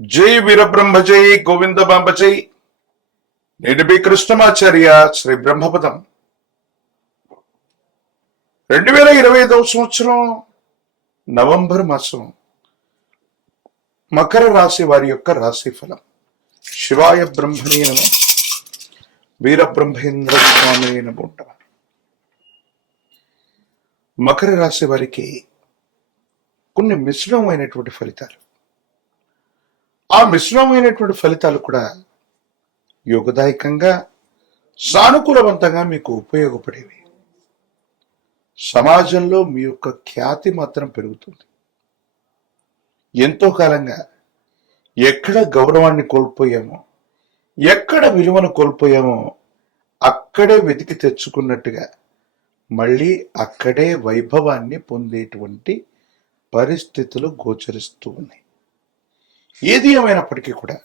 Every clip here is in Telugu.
జై వీరబ్రహ్మ జై గోవిందబాంబ జై. నేను మీ కృష్ణమాచార్య శ్రీ బ్రహ్మపదం. 2025 సంవత్సరం నవంబర్ మాసం మకర రాశి వారి యొక్క రాశి ఫలం. శివాయ బ్రహ్మణే నమః. వీరబ్రహ్మేంద్ర స్వామి నమో నమః. మకర రాశి వారికి కొన్ని మిశ్రమమైనటువంటి ఫలితాలు. ఆ మిశ్రమమైనటువంటి ఫలితాలు కూడా యోగదాయకంగా సానుకూలవంతంగా మీకు ఉపయోగపడేవి. సమాజంలో మీ యొక్క ఖ్యాతి మాత్రం పెరుగుతుంది. ఎంతో కాలంగా ఎక్కడ గౌరవాన్ని కోల్పోయామో, ఎక్కడ విలువను కోల్పోయామో అక్కడే వెతికి తెచ్చుకున్నట్టుగా మళ్ళీ అక్కడే వైభవాన్ని పొందేటువంటి పరిస్థితులు గోచరిస్తూ ఉన్నాయి. ఏది ఏమైనప్పటికీ కూడా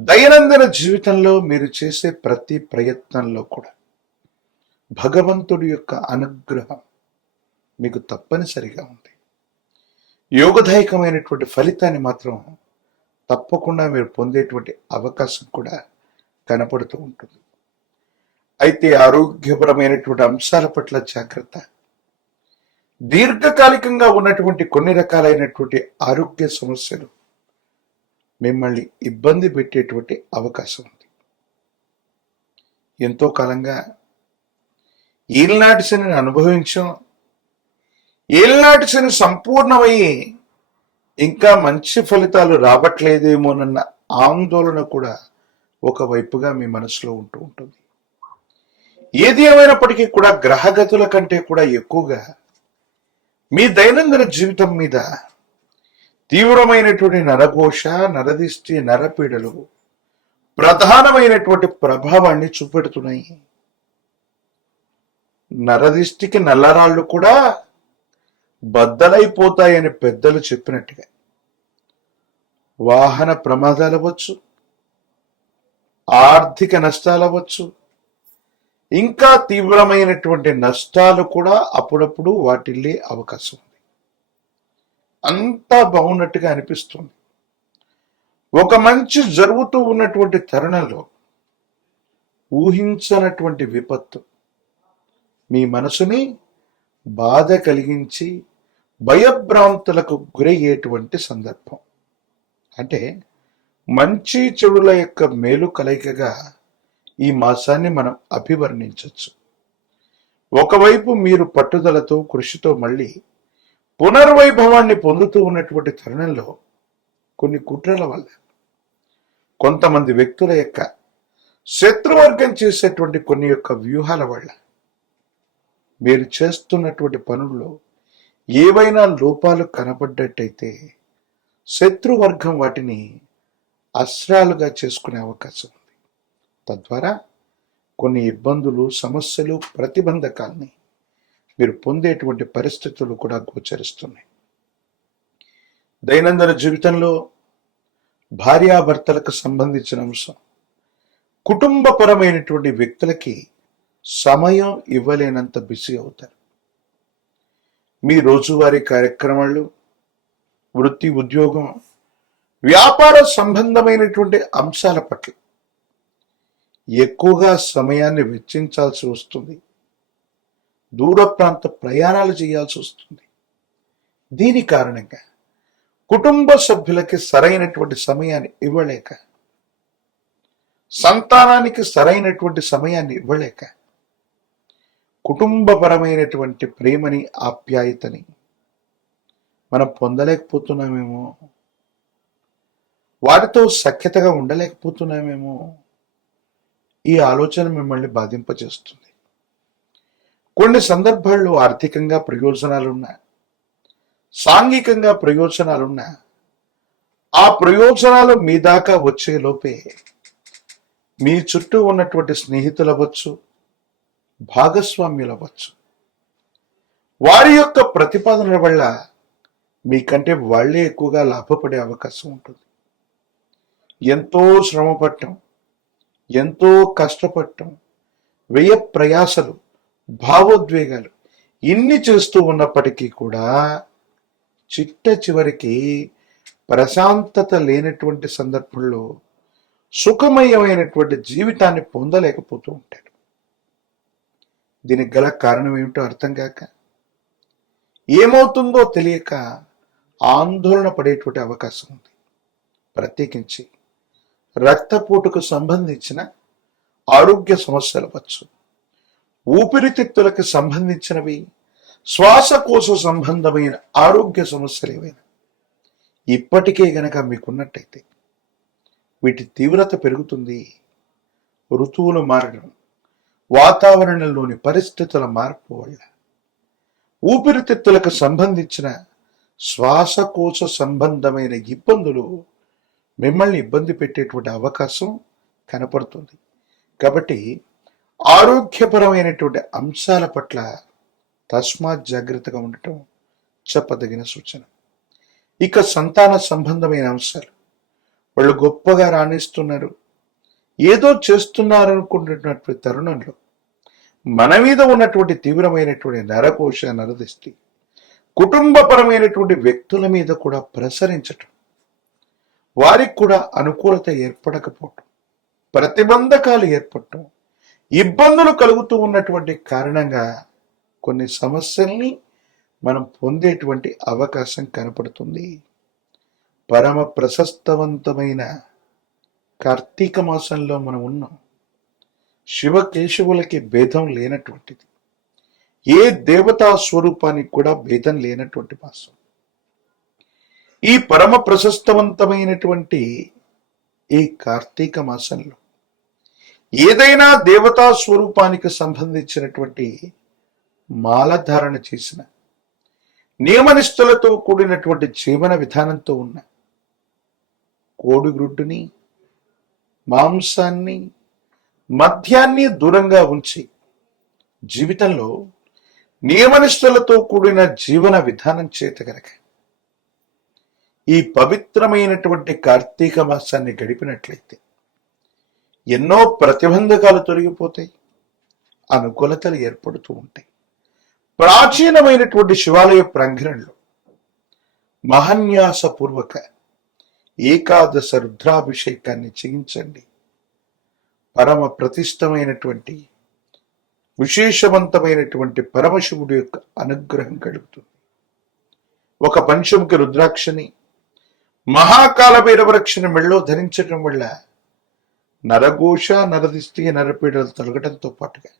దైనందిన జీవితంలో మీరు చేసే ప్రతి ప్రయత్నంలో కూడా భగవంతుడి యొక్క అనుగ్రహం మీకు తప్పనిసరిగా ఉంది. యోగదాయకమైనటువంటి ఫలితాన్ని మాత్రం తప్పకుండా మీరు పొందేటువంటి అవకాశం కూడా కనపడుతూ ఉంటుంది. అయితే ఆరోగ్యపరమైనటువంటి అంశాల పట్ల జాగ్రత్త. దీర్ఘకాలికంగా ఉన్నటువంటి కొన్ని రకాలైనటువంటి ఆరోగ్య సమస్యలు మిమ్మల్ని ఇబ్బంది పెట్టేటువంటి అవకాశం ఉంది. ఎంతో కాలంగా ఏళ్ళనాటి శనిని అనుభవించాం. ఏళ్ళనాటి శని సంపూర్ణమయ్యి ఇంకా మంచి ఫలితాలు రావట్లేదేమోనన్న ఆందోళన కూడా ఒకవైపుగా మీ మనసులో ఉంటూ ఉంటుంది. ఏది ఏమైనప్పటికీ కూడా గ్రహగతుల కంటే కూడా ఎక్కువగా మీ దైనందిన జీవితం మీద తీవ్రమైనటువంటి నరఘోష, నరదిష్టి, నరపీడలు ప్రధానమైనటువంటి ప్రభావాన్ని చూపెడుతున్నాయి. నరదిష్టికి నల్లరాళ్ళు కూడా బద్దలైపోతాయని పెద్దలు చెప్పినట్టుగా వాహన ప్రమాదాలు అవ్వచ్చు, ఆర్థిక నష్టాలు అవ్వచ్చు, ఇంకా తీవ్రమైనటువంటి నష్టాలు కూడా అప్పుడప్పుడు వాటిల్లే అవకాశం ఉంది. అంతా బాగున్నట్టుగా అనిపిస్తుంది. ఒక మంచి జరుగుతూ ఉన్నటువంటి తరుణంలో ఊహించనటువంటి విపత్తు మీ మనసుని బాధ కలిగించి భయభ్రాంతులకు గురయ్యేటువంటి సందర్భం. అంటే మంచి చెడుల యొక్క మేలు కలయికగా ఈ మాసాన్ని మనం అభివర్ణించవచ్చు. ఒకవైపు మీరు పట్టుదలతో కృషితో మళ్ళీ పునర్వైభవాన్ని పొందుతూ ఉన్నటువంటి తరుణంలో కొన్ని కుట్రల వల్ల కొంతమంది వ్యక్తుల యొక్క శత్రువర్గం చేసేటువంటి కొన్ని యొక్క వ్యూహాల వల్ల మీరు చేస్తున్నటువంటి పనుల్లో ఏవైనా లోపాలు కనబడ్డట్టయితే శత్రువర్గం వాటిని అస్త్రాలుగా చేసుకునే అవకాశం ఉంది. తద్వారా కొన్ని ఇబ్బందులు, సమస్యలు, ప్రతిబంధకాల్ని మీరు పొందేటువంటి పరిస్థితులు కూడా గోచరిస్తున్నాయి. దైనందిన జీవితంలో భార్యాభర్తలకు సంబంధించిన అంశం, కుటుంబపరమైనటువంటి వ్యక్తులకి సమయం ఇవ్వలేనంత బిజీ అవుతారు. మీ రోజువారీ కార్యక్రమాలు, వృత్తి, ఉద్యోగం, వ్యాపార సంబంధమైనటువంటి అంశాల పట్ల ఎక్కువగా సమయాన్ని వెచ్చించాల్సి వస్తుంది. దూర ప్రాంత ప్రయాణాలు చేయాల్సి వస్తుంది. దీని కారణంగా కుటుంబ సభ్యులకి సరైనటువంటి సమయాన్ని ఇవ్వలేక, సంతానానికి సరైనటువంటి సమయాన్ని ఇవ్వలేక, కుటుంబపరమైనటువంటి ప్రేమని, ఆప్యాయతని మనం పొందలేకపోతున్నామేమో, వాటితో సఖ్యతగా ఉండలేకపోతున్నామేమో, ఈ ఆలోచన మిమ్మల్ని బాధింపచేస్తుంది. కొన్ని సందర్భాల్లో ఆర్థికంగా ప్రయోజనాలున్నా, సాంఘికంగా ప్రయోజనాలున్నా, ఆ ప్రయోజనాలు మీ దాకా వచ్చే లోపే మీ చుట్టూ ఉన్నటువంటి స్నేహితులు అవ్వచ్చు, భాగస్వామ్యులు అవ్వచ్చు, వారి యొక్క ప్రతిపాదనల వల్ల మీకంటే వాళ్లే ఎక్కువగా లాభపడే అవకాశం ఉంటుంది. ఎంతో శ్రమపడటం, ఎంతో కష్టపడటం, వ్యయ ప్రయాసలు, భావోద్వేగాలు ఇన్ని చేస్తూ ఉన్నప్పటికీ కూడా చిట్ట చివరికి ప్రశాంతత లేనటువంటి సందర్భంలో సుఖమయమైనటువంటి జీవితాన్ని పొందలేకపోతూ ఉంటాడు. దీనికి గల కారణం ఏమిటో అర్థం కాక ఏమవుతుందో తెలియక ఆందోళన పడేటువంటి అవకాశం ఉంది. ప్రత్యేకించి రక్తపోటుకు సంబంధించిన ఆరోగ్య సమస్యలు వచ్చు, ఊపిరితిత్తులకు సంబంధించినవి, శ్వాసకోశ సంబంధమైన ఆరోగ్య సమస్యలు ఏవైనా ఇప్పటికే గనక మీకున్నట్టయితే వీటి తీవ్రత పెరుగుతుంది. ఋతువులు మారడం, వాతావరణంలోని పరిస్థితుల మార్పు వల్ల ఊపిరితిత్తులకు సంబంధించిన శ్వాసకోశ సంబంధమైన ఇబ్బందులు మిమ్మల్ని ఇబ్బంది పెట్టేటువంటి అవకాశం కనపడుతుంది. కాబట్టి ఆరోగ్యపరమైనటువంటి అంశాల పట్ల తస్మాత్ జాగ్రత్తగా ఉండటం చెప్పదగిన సూచన. ఇక సంతాన సంబంధమైన అంశాలు, వాళ్ళు గొప్పగా రాణిస్తున్నారు, ఏదో చేస్తున్నారు అనుకుంటున్నటువంటి తరుణంలో మన మీద ఉన్నటువంటి తీవ్రమైనటువంటి నరకోశ నరదిష్టి కుటుంబపరమైనటువంటి వ్యక్తుల మీద కూడా ప్రసరించటం, వారికి కూడా అనుకూలత ఏర్పడకపోవటం, ప్రతిబంధకాలు ఏర్పడటం, ఇబ్బందులు కలుగుతూ ఉన్నటువంటి కారణంగా కొన్ని సమస్యల్ని మనం పొందేటువంటి అవకాశం కనపడుతుంది. పరమ ప్రశస్తవంతమైన కార్తీక మాసంలో మనం ఉన్నాం. శివకేశవులకి భేదం లేనటువంటిది, ఏ దేవతా స్వరూపానికి కూడా భేదం లేనటువంటి మాసం. ఈ పరమ ప్రశస్తవంతమైనటువంటి ఈ కార్తీక మాసంలో ఏదైనా దేవతా స్వరూపానికి సంబంధించినటువంటి మాలధారణ చేసిన, నియమనిష్టలతో కూడినటువంటి జీవన విధానంతో ఉన్న కోడిగ్రుడ్డుని, మాంసాన్ని, మద్యాన్ని దూరంగా ఉంచి జీవితంలో నియమనిష్టలతో కూడిన జీవన విధానం చేత గనక ఈ పవిత్రమైనటువంటి కార్తీక మాసాన్ని గడిపినట్లయితే ఎన్నో ప్రతిబంధకాలు తొలగిపోతాయి, అనుకూలతలు ఏర్పడుతూ ఉంటాయి. ప్రాచీనమైనటువంటి శివాలయ ప్రాంగణంలో మహాన్యాసపూర్వక ఏకాదశ రుద్రాభిషేకాన్ని చేయించండి. పరమ ప్రతిష్టమైనటువంటి విశేషవంతమైనటువంటి పరమశివుడి యొక్క అనుగ్రహం కలుగుతుంది. ఒక పంచముఖి రుద్రాక్షని, మహాకాల భైరవరక్షని మెళ్ళో ధరించడం వల్ల నరఘోష, నరదిష్టి, నరపీడలు తొలగడంతో పాటుగా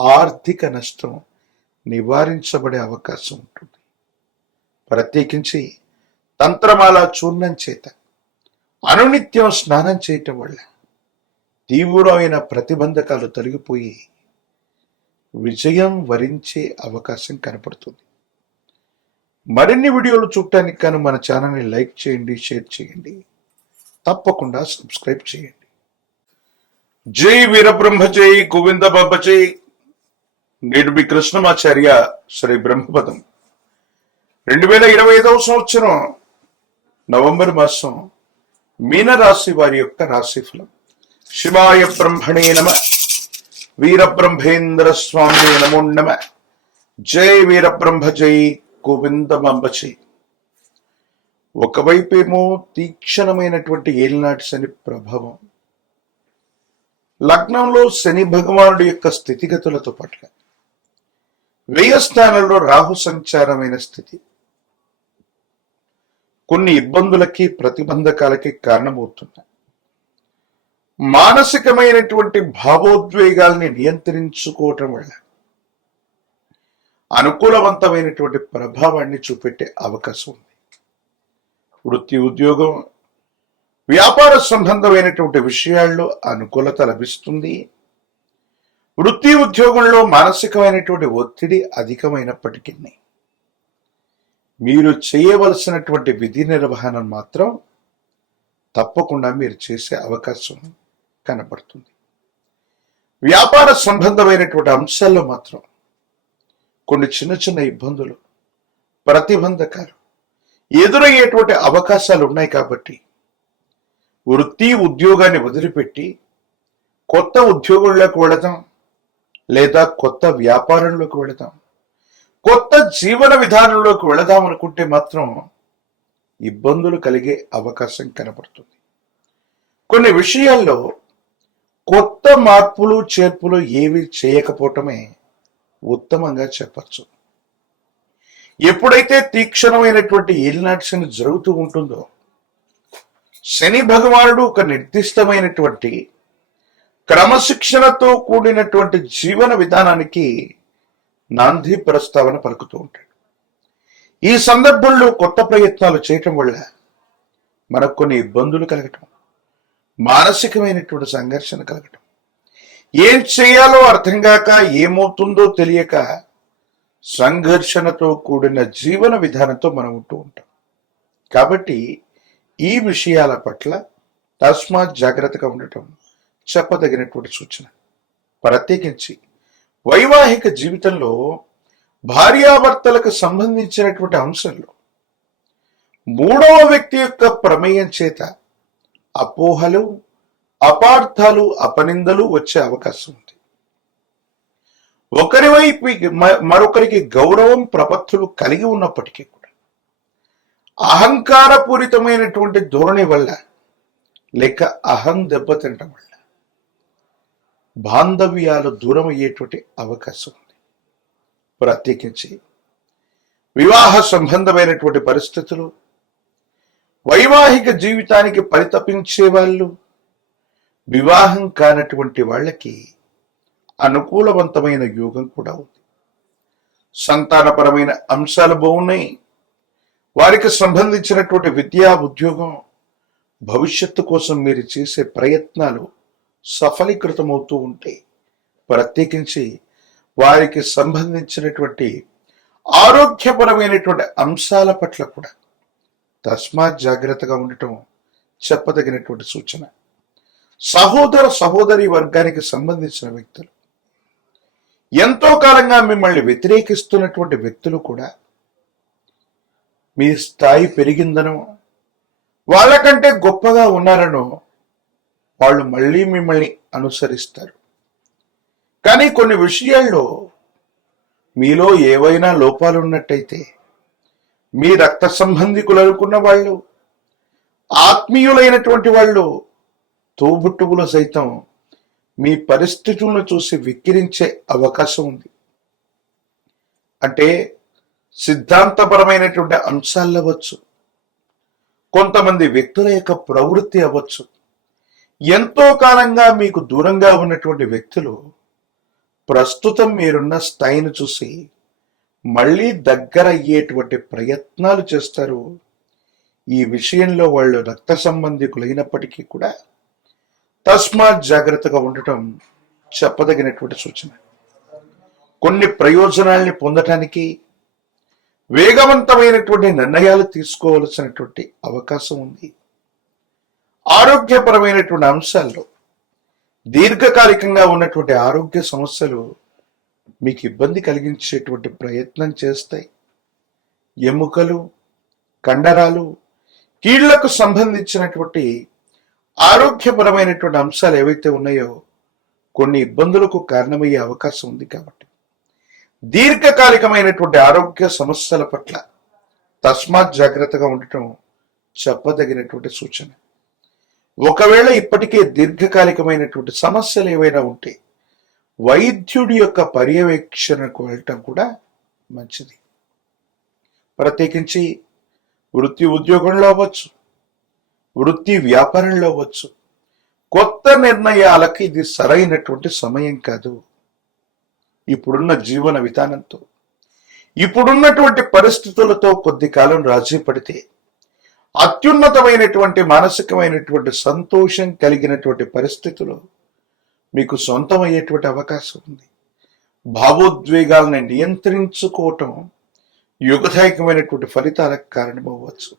ఆర్థిక నష్టం నివారించబడే అవకాశం ఉంటుంది. ప్రత్యేకించి తంత్రమాల చూర్ణం చేత అనునిత్యం స్నానం చేయటం వల్ల తీవ్రమైన ప్రతిబంధకాలు తొలగిపోయి విజయం వరించే అవకాశం కనపడుతుంది. మరిన్ని వీడియోలు చూడటానికి గాను మన ఛానల్ని లైక్ చేయండి, షేర్ చేయండి, తప్పకుండా సబ్స్క్రైబ్ చేయండి. జై వీరబ్రహ్మ జై గోవింద బాబ జై. నేడు మీ కృష్ణమాచార్య శ్రీ బ్రహ్మపదం. 2025 సంవత్సరం నవంబర్ మాసం మీనరాశి వారి యొక్క రాశిఫలం. శివాయ బ్రహ్మణే నమ, వీరబ్రహ్మేంద్ర స్వామి నమో నమ. జై వీరబ్రహ్మ జై గోవిందమాంబ జై. ఒకవైపేమో తీక్షణమైనటువంటి ఏలినాటి శని ప్రభావం, లగ్నంలో శని భగవానుడి యొక్క స్థితిగతులతో పాటుగా వ్యయస్థానంలో రాహు సంచారమైన స్థితి కొన్ని ఇబ్బందులకి, ప్రతిబంధకాలకి కారణమవుతున్నాయి. మానసికమైనటువంటి భావోద్వేగాల్ని నియంత్రించుకోవటం వల్ల అనుకూలవంతమైనటువంటి ప్రభావాన్ని చూపెట్టే అవకాశం ఉంది. వృత్తి, ఉద్యోగం, వ్యాపార సంబంధమైనటువంటి విషయాల్లో అనుకూలత లభిస్తుంది. వృత్తి, ఉద్యోగంలో మానసికమైనటువంటి ఒత్తిడి అధికమైనప్పటికీ మీరు చేయవలసినటువంటి విధి నిర్వహణ మాత్రం తప్పకుండా మీరు చేసే అవకాశం కనపడుతుంది. వ్యాపార సంబంధమైనటువంటి అంశాల్లో మాత్రం కొన్ని చిన్న చిన్న ఇబ్బందులు, ప్రతిబంధకాలు ఎదురయ్యేటువంటి అవకాశాలు ఉన్నాయి. కాబట్టి వృత్తి, ఉద్యోగాన్ని వదిలిపెట్టి కొత్త ఉద్యోగంలోకి వెళదాం, లేదా కొత్త వ్యాపారంలోకి వెళదాం, కొత్త జీవన విధానంలోకి వెళదాం అనుకుంటే మాత్రం ఇబ్బందులు కలిగే అవకాశం కనబడుతుంది. కొన్ని విషయాల్లో కొత్త మార్పులు చేర్పులు ఏవి చేయకపోవటమే ఉత్తమంగా చెప్పచ్చు. ఎప్పుడైతే తీక్షణమైనటువంటి ఏలినాటి శని జరుగుతూ ఉంటుందో, శని భగవానుడు ఒక నిర్దిష్టమైనటువంటి క్రమశిక్షణతో కూడినటువంటి జీవన విధానానికి నాంది ప్రస్తావన పలుకుతూ ఉంటాడు. ఈ సందర్భంలో కొత్త ప్రయత్నాలు చేయటం వల్ల మనకు కొన్ని ఇబ్బందులు కలగటం, మానసికమైనటువంటి సంఘర్షణ కలగటం, ఏం చేయాలో అర్థం కాక ఏమవుతుందో తెలియక సంఘర్షణతో కూడిన జీవన విధానంతో మనం ఉంటూ ఉంటాం. కాబట్టి ఈ విషయాల పట్ల తస్మాత్ జాగ్రత్తగా ఉండటం చెప్పదగినటువంటి సూచన. ప్రత్యేకించి వైవాహిక జీవితంలో భార్యాభర్తలకు సంబంధించినటువంటి అంశంలో మూడవ వ్యక్తి యొక్క ప్రమేయం చేత అపోహలు, అపార్థాలు, అపనిందలు వచ్చే అవకాశం ఉంది. ఒకరి వైపు మరొకరికి గౌరవం, ప్రపత్తులు కలిగి ఉన్నప్పటికీ కూడా అహంకారపూరితమైనటువంటి ధోరణి వల్ల లేక అహం దెబ్బతింటం వల్ల బాంధవ్యాలు దూరం అయ్యేటువంటి అవకాశం ఉంది. ప్రత్యేకించి వివాహ సంబంధమైనటువంటి పరిస్థితులు, వైవాహిక జీవితానికి పరితపించే వాళ్ళు, వివాహం కానటువంటి వాళ్ళకి అనుకూలవంతమైన యోగం కూడా ఉంది. సంతానపరమైన అంశాలు బాగున్నాయి. వారికి సంబంధించినటువంటి విద్యా, ఉద్యోగం, భవిష్యత్తు కోసం మీరు చేసే ప్రయత్నాలు సఫలీకృతమవుతూ ఉంటాయి. ప్రత్యేకించి వారికి సంబంధించినటువంటి ఆరోగ్యపరమైనటువంటి అంశాల పట్ల కూడా తస్మాత్ జాగ్రత్తగా ఉండటం చెప్పదగినటువంటి సూచన. సహోదర సహోదరి వర్గానికి సంబంధించిన వ్యక్తులు, ఎంతో కాలంగా మిమ్మల్ని వ్యతిరేకిస్తున్నటువంటి వ్యక్తులు కూడా మీ స్థాయి పెరిగిందనో, వాళ్ళకంటే గొప్పగా ఉన్నారనో వాళ్ళు మళ్ళీ మిమ్మల్ని అనుసరిస్తారు. కానీ కొన్ని విషయాల్లో మీలో ఏవైనా లోపాలు ఉన్నట్టయితే మీ రక్త సంబంధికులు అనుకున్న వాళ్ళు, ఆత్మీయులైనటువంటి వాళ్ళు, తోబుట్టువులు సైతం మీ పరిస్థితులను చూసి విక్కిరించే అవకాశం ఉంది. అంటే సిద్ధాంతపరమైనటువంటి అంశాలు అవ్వచ్చు, కొంతమంది వ్యక్తుల యొక్క ప్రవృత్తి అవ్వచ్చు. ఎంతో కాలంగా మీకు దూరంగా ఉన్నటువంటి వ్యక్తులు ప్రస్తుతం మీరున్న స్థాయిని చూసి మళ్ళీ దగ్గర అయ్యేటువంటి ప్రయత్నాలు చేస్తారు. ఈ విషయంలో వాళ్ళు రక్త సంబంధికులైనప్పటికీ కూడా తస్మాత్ జాగ్రత్తగా ఉండటం చెప్పదగినటువంటి సూచన. కొన్ని ప్రయోజనాల్ని పొందటానికి వేగవంతమైనటువంటి నిర్ణయాలు తీసుకోవలసినటువంటి అవకాశం ఉంది. ఆరోగ్యపరమైనటువంటి అంశాల్లో దీర్ఘకాలికంగా ఉన్నటువంటి ఆరోగ్య సమస్యలు మీకు ఇబ్బంది కలిగించేటువంటి ప్రయత్నం చేస్తాయి. ఎముకలు, కండరాలు, కీళ్లకు సంబంధించినటువంటి ఆరోగ్యపరమైనటువంటి అంశాలు ఏవైతే ఉన్నాయో కొన్ని ఇబ్బందులకు కారణమయ్యే అవకాశం ఉంది. కాబట్టి దీర్ఘకాలికమైనటువంటి ఆరోగ్య సమస్యల పట్ల తస్మాత్ జాగ్రత్తగా ఉండటం చెప్పదగినటువంటి సూచన. ఒకవేళ ఇప్పటికే దీర్ఘకాలికమైనటువంటి సమస్యలు ఏవైనా ఉంటే వైద్యుడి యొక్క పర్యవేక్షణకు వెళ్ళటం కూడా మంచిది. ప్రత్యేకించి వృత్తి ఉద్యోగంలో అవ్వచ్చు, వృత్తి వ్యాపారంలో అవ్వచ్చు, కొత్త నిర్ణయాలకు ఇది సరైనటువంటి సమయం కాదు. ఇప్పుడున్న జీవన విధానంతో, ఇప్పుడున్నటువంటి పరిస్థితులతో కొద్ది కాలం రాజీ పడితే అత్యున్నతమైనటువంటి మానసికమైనటువంటి సంతోషం కలిగినటువంటి పరిస్థితులు మీకు సొంతమయ్యేటువంటి అవకాశం ఉంది. భావోద్వేగాలను నియంత్రించుకోవటం యుగదాయకమైనటువంటి ఫలితాలకు కారణమవ్వచ్చు.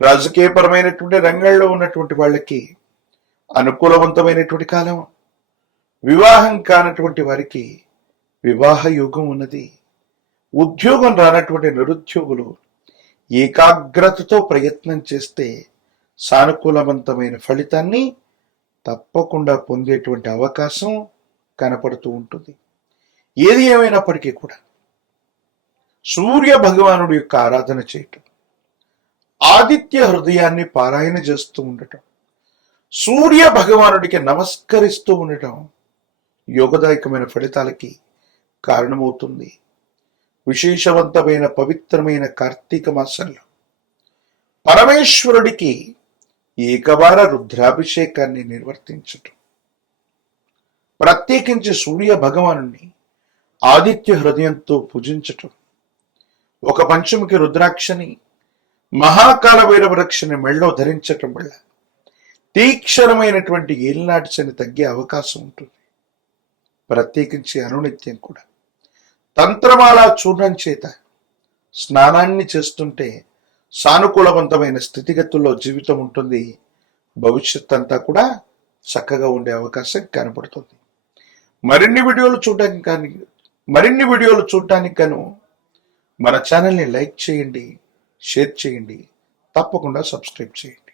రాజకీయపరమైనటువంటి రంగాల్లో ఉన్నటువంటి వాళ్ళకి అనుకూలవంతమైనటువంటి కాలం, వివాహం కానటువంటి వారికి వివాహ యోగం ఉన్నది. ఉద్యోగం రానటువంటి నిరుద్యోగులు ఏకాగ్రతతో ప్రయత్నం చేస్తే సానుకూలవంతమైన ఫలితాన్ని తప్పకుండా పొందేటువంటి అవకాశం కనపడుతూ ఉంటుంది. ఏది ఏమైనప్పటికీ కూడా సూర్య భగవానుడి యొక్క ఆరాధన చేయటం, ఆదిత్య హృదయాన్ని పారాయణ చేస్తూ ఉండటం, సూర్య భగవానుడికి నమస్కరిస్తూ ఉండటం యోగదాయకమైన ఫలితాలకి కారణమవుతుంది. విశేషవంతమైన పవిత్రమైన కార్తీక మాసంలో పరమేశ్వరుడికి ఏకవార రుద్రాభిషేకాన్ని నిర్వర్తించటం, ప్రత్యేకించి సూర్య భగవానుణ్ణి ఆదిత్య హృదయంతో పూజించటం, ఒక పంచముఖి రుద్రాక్షని మహాకాల భైరవ రక్షని మెళ్ళో ధరించటం వల్ల తీక్షణమైనటువంటి ఏలినాటి శని తగ్గే అవకాశం ఉంటుంది. ప్రత్యేకించి అనునిత్యం కూడా తంత్రమాల చూర్ణం చేత స్నానాన్ని చేస్తుంటే సానుకూలవంతమైన స్థితిగతుల్లో జీవితం ఉంటుంది. భవిష్యత్ అంతా కూడా చక్కగా ఉండే అవకాశం కనపడుతుంది. మరిన్ని వీడియోలు చూడటానికి గాను మన ఛానల్ని లైక్ చేయండి, షేర్ చేయండి, తప్పకుండా సబ్స్క్రైబ్ చేయండి.